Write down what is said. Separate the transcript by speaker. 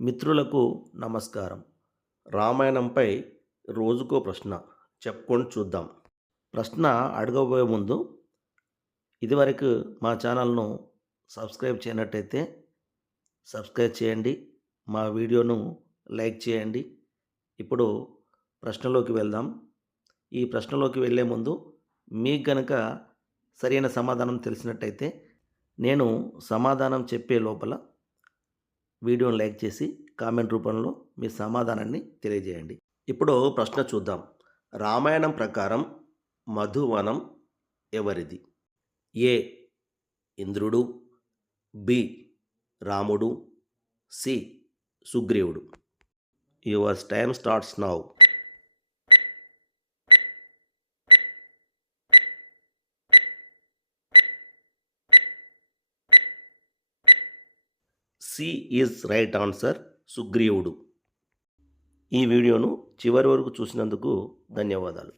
Speaker 1: మిత్రులకు నమస్కారం. రామాయణంపై రోజుకో ప్రశ్న చెప్పుకొని చూద్దాం. ప్రశ్న అడగబోయే ముందు ఇదివరకు మా ఛానల్ను సబ్స్క్రైబ్ చేయనట్టయితే సబ్స్క్రైబ్ చేయండి. మా వీడియోను లైక్ చేయండి. ఇప్పుడు ప్రశ్నలోకి వెళ్దాం. ఈ ప్రశ్నలోకి వెళ్ళే ముందు మీకు గనక సరైన సమాధానం తెలిసినట్టయితే నేను సమాధానం చెప్పే లోపల వీడియోను లైక్ చేసి కామెంట్ రూపంలో మీ సమాధానాన్ని తెలియజేయండి. ఇప్పుడు ప్రశ్న చూద్దాం. రామాయణం ప్రకారం మధువనం ఎవరిది? ఏ. ఇంద్రుడు బి. రాముడు సి. సుగ్రీవుడు. Your time starts now. C is right answer సుగ్రీవుడు. ఈ వీడియోను చివరి వరకు చూసినందుకు ధన్యవాదాలు.